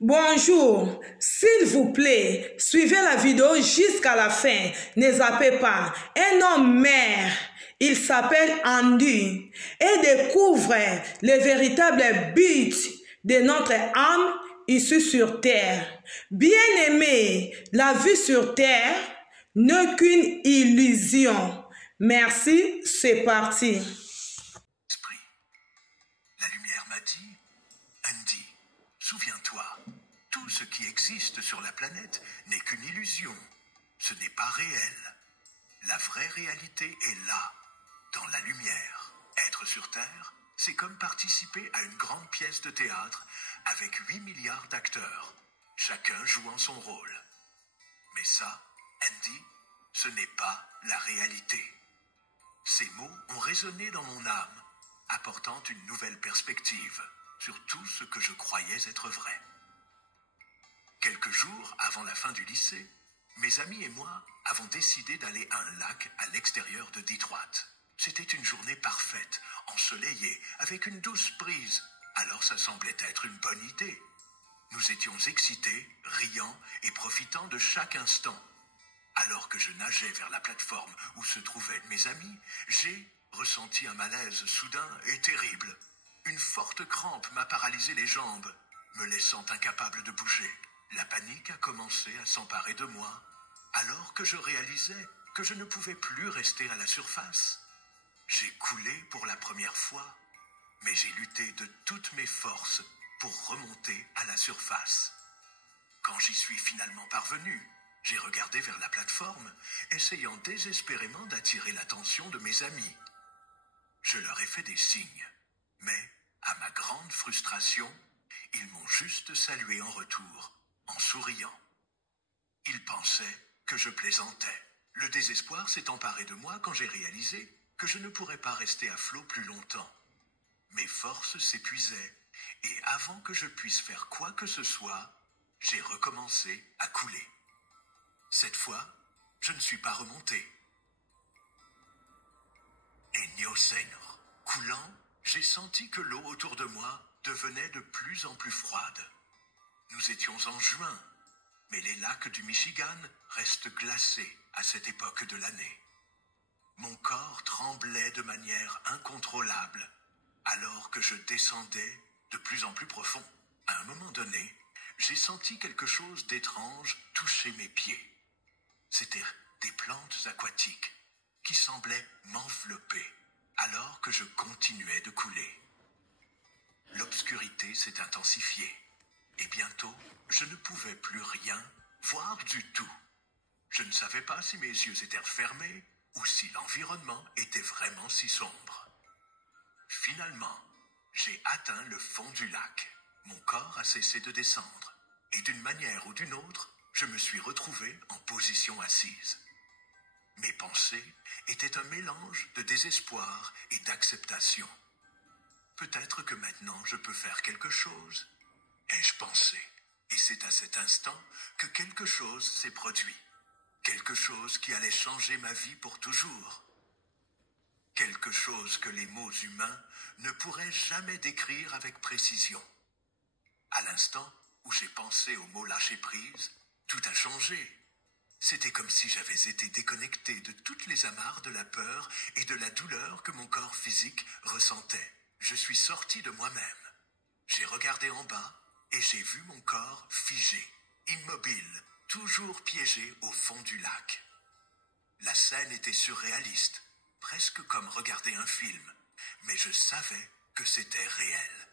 Bonjour, s'il vous plaît, suivez la vidéo jusqu'à la fin, ne zappez pas. Un homme meurt, il s'appelle Andy et découvre le véritable but de notre âme ici sur terre. Bien-aimé, la vie sur terre n'est qu'une illusion. Merci, c'est parti. La lumière m'a dit, Andy, souviens-toi, tout ce qui existe sur la planète n'est qu'une illusion. Ce n'est pas réel. La vraie réalité est là, dans la lumière. Être sur Terre, c'est comme participer à une grande pièce de théâtre avec 8 milliards d'acteurs, chacun jouant son rôle. Mais ça, Andy, ce n'est pas la réalité. Ces mots ont résonné dans mon âme, apportant une nouvelle perspective sur tout ce que je croyais être vrai. Quelques jours avant la fin du lycée, mes amis et moi avons décidé d'aller à un lac à l'extérieur de Detroit. C'était une journée parfaite, ensoleillée, avec une douce brise. Alors ça semblait être une bonne idée. Nous étions excités, riant et profitant de chaque instant. Alors que je nageais vers la plateforme où se trouvaient mes amis, j'ai ressenti un malaise soudain et terrible. Une forte crampe m'a paralysé les jambes, me laissant incapable de bouger. La panique a commencé à s'emparer de moi, alors que je réalisais que je ne pouvais plus rester à la surface. J'ai coulé pour la première fois, mais j'ai lutté de toutes mes forces pour remonter à la surface. Quand j'y suis finalement parvenu, j'ai regardé vers la plateforme, essayant désespérément d'attirer l'attention de mes amis. Je leur ai fait des signes, mais, à ma grande frustration, ils m'ont juste salué en retour, en souriant. Ils pensaient que je plaisantais. Le désespoir s'est emparé de moi quand j'ai réalisé que je ne pourrais pas rester à flot plus longtemps. Mes forces s'épuisaient, et avant que je puisse faire quoi que ce soit, j'ai recommencé à couler. Cette fois, je ne suis pas remonté. Ennio Senor. Coulant, j'ai senti que l'eau autour de moi devenait de plus en plus froide. Nous étions en juin, mais les lacs du Michigan restent glacés à cette époque de l'année. Mon corps tremblait de manière incontrôlable, alors que je descendais de plus en plus profond. À un moment donné, j'ai senti quelque chose d'étrange toucher mes pieds. C'étaient des plantes aquatiques qui semblaient m'envelopper alors que je continuais de couler. L'obscurité s'est intensifiée et bientôt je ne pouvais plus rien voir du tout. Je ne savais pas si mes yeux étaient fermés ou si l'environnement était vraiment si sombre. Finalement, j'ai atteint le fond du lac. Mon corps a cessé de descendre et d'une manière ou d'une autre, je me suis retrouvé en position assise. Mes pensées étaient un mélange de désespoir et d'acceptation. Peut-être que maintenant je peux faire quelque chose, ai-je pensé. Et c'est à cet instant que quelque chose s'est produit. Quelque chose qui allait changer ma vie pour toujours. Quelque chose que les mots humains ne pourraient jamais décrire avec précision. À l'instant où j'ai pensé au mot lâcher prise, tout a changé. C'était comme si j'avais été déconnecté de toutes les amarres de la peur et de la douleur que mon corps physique ressentait. Je suis sorti de moi-même. J'ai regardé en bas et j'ai vu mon corps figé, immobile, toujours piégé au fond du lac. La scène était surréaliste, presque comme regarder un film, mais je savais que c'était réel.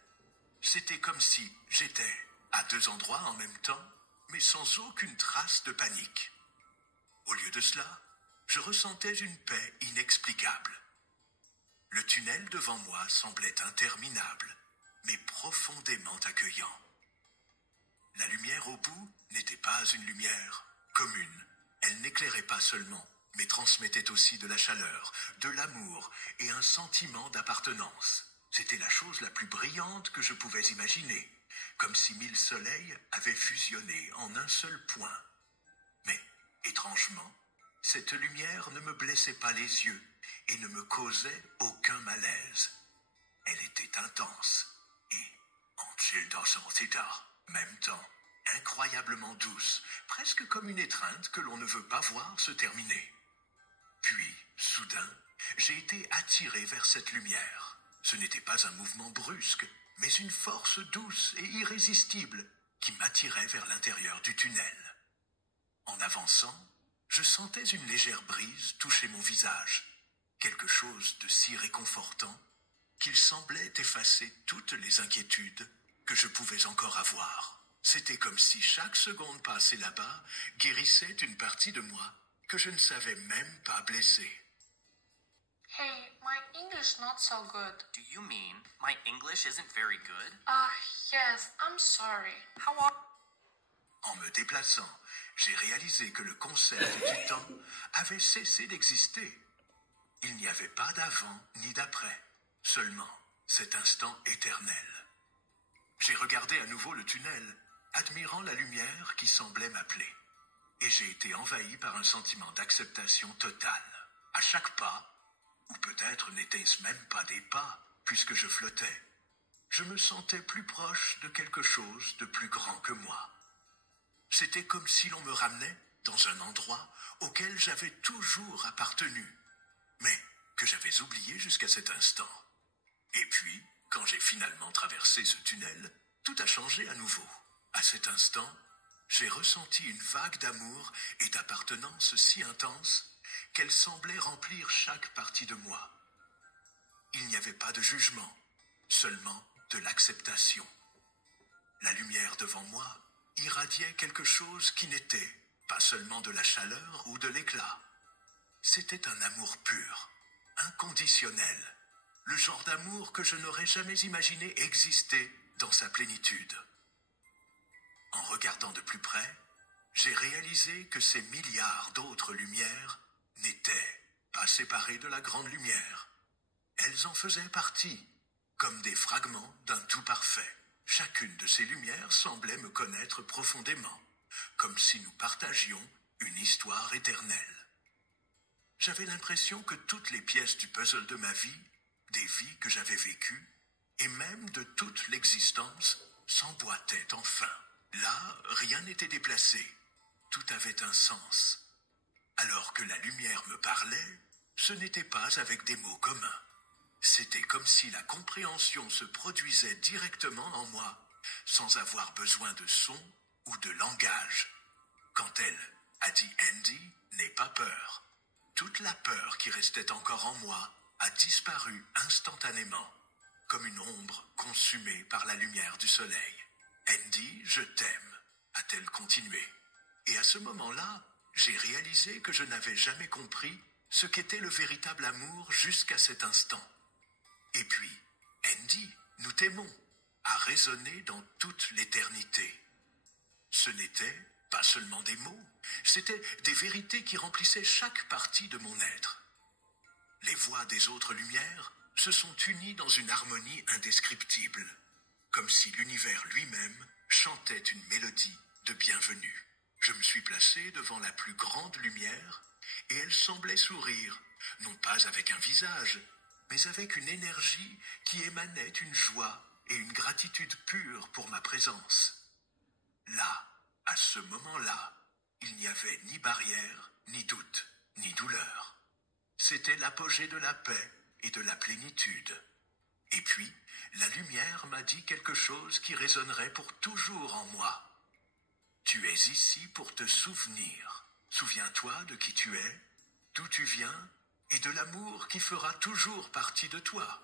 C'était comme si j'étais à deux endroits en même temps, mais sans aucune trace de panique. Au lieu de cela, je ressentais une paix inexplicable. Le tunnel devant moi semblait interminable, mais profondément accueillant. La lumière au bout n'était pas une lumière commune. Elle n'éclairait pas seulement, mais transmettait aussi de la chaleur, de l'amour et un sentiment d'appartenance. C'était la chose la plus brillante que je pouvais imaginer, comme si 1000 soleils avaient fusionné en un seul point. Mais, étrangement, cette lumière ne me blessait pas les yeux et ne me causait aucun malaise. Elle était intense et, en même temps, incroyablement douce, presque comme une étreinte que l'on ne veut pas voir se terminer. Puis, soudain, j'ai été attiré vers cette lumière. Ce n'était pas un mouvement brusque, mais une force douce et irrésistible qui m'attirait vers l'intérieur du tunnel. En avançant, je sentais une légère brise toucher mon visage, quelque chose de si réconfortant qu'il semblait effacer toutes les inquiétudes que je pouvais encore avoir. C'était comme si chaque seconde passée là-bas guérissait une partie de moi que je ne savais même pas blesser. Hey, my English not so good. Do you mean my English isn't very good? Yes, I'm sorry. How are... En me déplaçant, j'ai réalisé que le concept du temps avait cessé d'exister. Il n'y avait pas d'avant ni d'après, seulement cet instant éternel. J'ai regardé à nouveau le tunnel, admirant la lumière qui semblait m'appeler. Et j'ai été envahi par un sentiment d'acceptation totale. À chaque pas, ou peut-être n'était-ce même pas des pas, puisque je flottais, je me sentais plus proche de quelque chose de plus grand que moi. C'était comme si l'on me ramenait dans un endroit auquel j'avais toujours appartenu, mais que j'avais oublié jusqu'à cet instant. Et puis, quand j'ai finalement traversé ce tunnel, tout a changé à nouveau. À cet instant, j'ai ressenti une vague d'amour et d'appartenance si intense qu'elle semblait remplir chaque partie de moi. Il n'y avait pas de jugement, seulement de l'acceptation. La lumière devant moi irradiait quelque chose qui n'était pas seulement de la chaleur ou de l'éclat. C'était un amour pur, inconditionnel, le genre d'amour que je n'aurais jamais imaginé exister dans sa plénitude. En regardant de plus près, j'ai réalisé que ces milliards d'autres lumières n'étaient pas séparées de la grande lumière. Elles en faisaient partie, comme des fragments d'un tout parfait. Chacune de ces lumières semblait me connaître profondément, comme si nous partagions une histoire éternelle. J'avais l'impression que toutes les pièces du puzzle de ma vie, des vies que j'avais vécues, et même de toute l'existence, s'emboîtaient enfin. Là, rien n'était déplacé. Tout avait un sens. Alors que la lumière me parlait, ce n'était pas avec des mots communs. C'était comme si la compréhension se produisait directement en moi, sans avoir besoin de son ou de langage. Quand elle a dit « Andy, n'aie pas peur », toute la peur qui restait encore en moi a disparu instantanément, comme une ombre consumée par la lumière du soleil. « Andy, je t'aime », a-t-elle continué. Et à ce moment-là, j'ai réalisé que je n'avais jamais compris ce qu'était le véritable amour jusqu'à cet instant. Et puis, Andy, nous t'aimons, a résonné dans toute l'éternité. Ce n'étaient pas seulement des mots, c'étaient des vérités qui remplissaient chaque partie de mon être. Les voix des autres lumières se sont unies dans une harmonie indescriptible, comme si l'univers lui-même chantait une mélodie de bienvenue. Je me suis placé devant la plus grande lumière, et elle semblait sourire, non pas avec un visage, mais avec une énergie qui émanait une joie et une gratitude pure pour ma présence. Là, à ce moment-là, il n'y avait ni barrière, ni doute, ni douleur. C'était l'apogée de la paix et de la plénitude. Et puis, la lumière m'a dit quelque chose qui résonnerait pour toujours en moi. Tu es ici pour te souvenir. Souviens-toi de qui tu es, d'où tu viens, et de l'amour qui fera toujours partie de toi.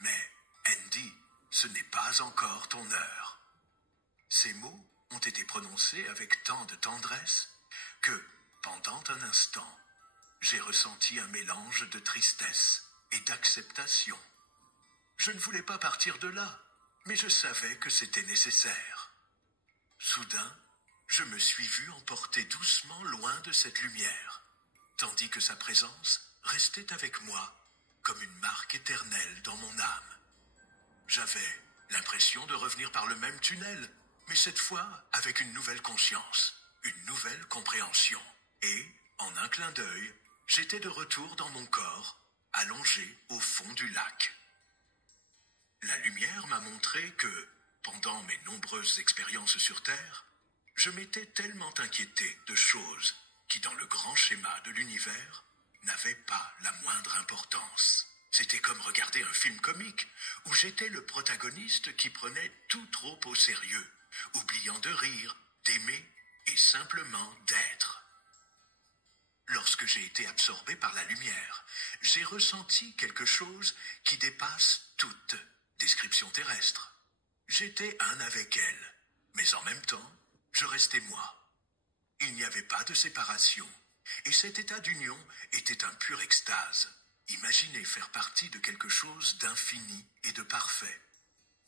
Mais, Andy, ce n'est pas encore ton heure. Ces mots ont été prononcés avec tant de tendresse que, pendant un instant, j'ai ressenti un mélange de tristesse et d'acceptation. Je ne voulais pas partir de là, mais je savais que c'était nécessaire. Soudain, je me suis vu emporter doucement loin de cette lumière, tandis que sa présence restait avec moi comme une marque éternelle dans mon âme. J'avais l'impression de revenir par le même tunnel, mais cette fois avec une nouvelle conscience, une nouvelle compréhension. Et, en un clin d'œil, j'étais de retour dans mon corps, allongé au fond du lac. La lumière m'a montré que, pendant mes nombreuses expériences sur Terre, je m'étais tellement inquiété de choses qui, dans le grand schéma de l'univers, n'avaient pas la moindre importance. C'était comme regarder un film comique où j'étais le protagoniste qui prenait tout trop au sérieux, oubliant de rire, d'aimer et simplement d'être. Lorsque j'ai été absorbé par la lumière, j'ai ressenti quelque chose qui dépasse toute description terrestre. J'étais un avec elle, mais en même temps, je restais moi. Il n'y avait pas de séparation, et cet état d'union était un pur extase. Imaginez faire partie de quelque chose d'infini et de parfait,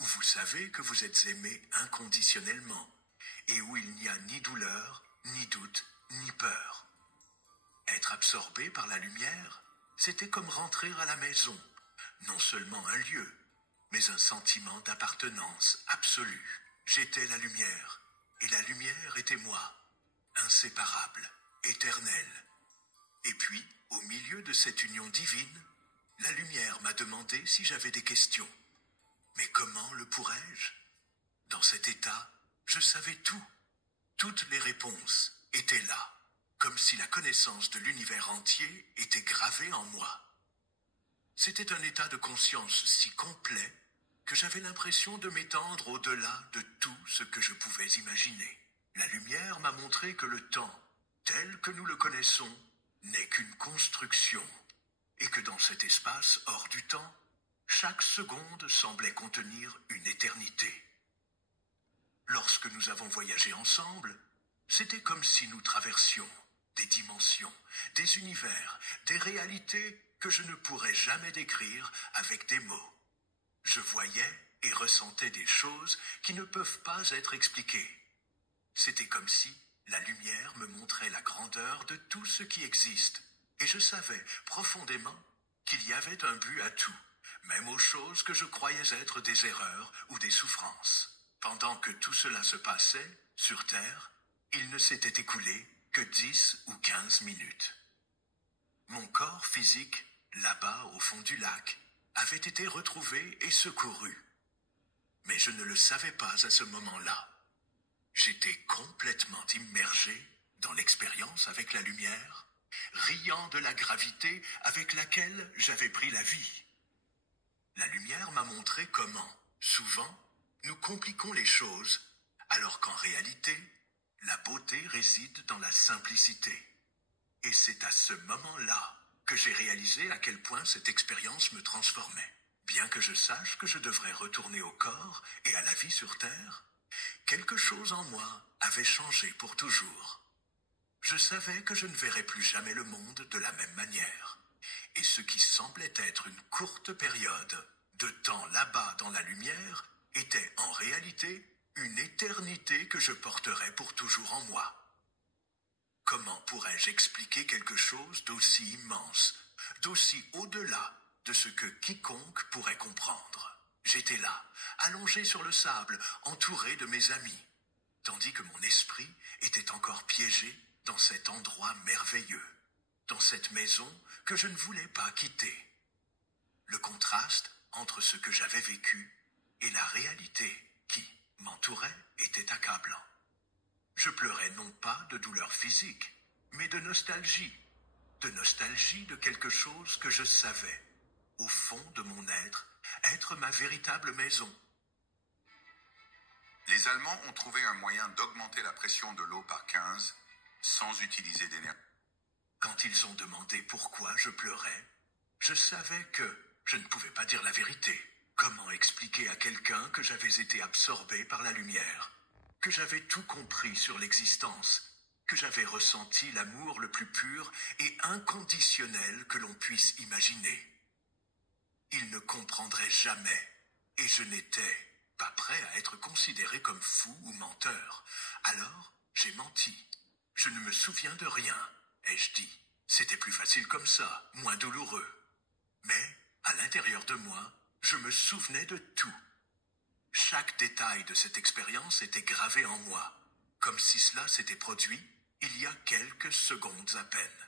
où vous savez que vous êtes aimé inconditionnellement, et où il n'y a ni douleur, ni doute, ni peur. Être absorbé par la lumière, c'était comme rentrer à la maison, non seulement un lieu, mais un sentiment d'appartenance absolue. J'étais la lumière, et la lumière était moi, inséparable, éternelle. Et puis, au milieu de cette union divine, la lumière m'a demandé si j'avais des questions. Mais comment le pourrais-je? Dans cet état, je savais tout. Toutes les réponses étaient là, comme si la connaissance de l'univers entier était gravée en moi. C'était un état de conscience si complet que j'avais l'impression de m'étendre au-delà de tout ce que je pouvais imaginer. La lumière m'a montré que le temps, tel que nous le connaissons, n'est qu'une construction, et que dans cet espace hors du temps, chaque seconde semblait contenir une éternité. Lorsque nous avons voyagé ensemble, c'était comme si nous traversions des dimensions, des univers, des réalités que je ne pourrais jamais décrire avec des mots. Je voyais et ressentais des choses qui ne peuvent pas être expliquées. C'était comme si la lumière me montrait la grandeur de tout ce qui existe, et je savais profondément qu'il y avait un but à tout, même aux choses que je croyais être des erreurs ou des souffrances. Pendant que tout cela se passait, sur Terre, il ne s'était écoulé que 10 ou 15 minutes. Mon corps physique, là-bas au fond du lac, avait été retrouvé et secouru. Mais je ne le savais pas à ce moment-là. J'étais complètement immergé dans l'expérience avec la lumière, riant de la gravité avec laquelle j'avais pris la vie. La lumière m'a montré comment, souvent, nous compliquons les choses, alors qu'en réalité, la beauté réside dans la simplicité. Et c'est à ce moment-là que j'ai réalisé à quel point cette expérience me transformait. Bien que je sache que je devrais retourner au corps et à la vie sur Terre, quelque chose en moi avait changé pour toujours. Je savais que je ne verrais plus jamais le monde de la même manière. Et ce qui semblait être une courte période de temps là-bas dans la lumière était en réalité une éternité que je porterais pour toujours en moi. Comment pourrais-je expliquer quelque chose d'aussi immense, d'aussi au-delà de ce que quiconque pourrait comprendre? J'étais là, allongé sur le sable, entouré de mes amis, tandis que mon esprit était encore piégé dans cet endroit merveilleux, dans cette maison que je ne voulais pas quitter. Le contraste entre ce que j'avais vécu et la réalité qui m'entourait était accablant. Je pleurais non pas de douleur physique, mais de nostalgie de quelque chose que je savais, au fond de mon être ma véritable maison. Les Allemands ont trouvé un moyen d'augmenter la pression de l'eau par 15 sans utiliser d'énergie. Quand ils ont demandé pourquoi je pleurais, je savais que je ne pouvais pas dire la vérité. Comment expliquer à quelqu'un que j'avais été absorbé par la lumière, que j'avais tout compris sur l'existence, que j'avais ressenti l'amour le plus pur et inconditionnel que l'on puisse imaginer? Ils ne comprendraient jamais, et je n'étais pas prêt à être considéré comme fou ou menteur. Alors, j'ai menti. Je ne me souviens de rien, ai-je dit. C'était plus facile comme ça, moins douloureux. Mais, à l'intérieur de moi, je me souvenais de tout. Chaque détail de cette expérience était gravé en moi, comme si cela s'était produit il y a quelques secondes à peine.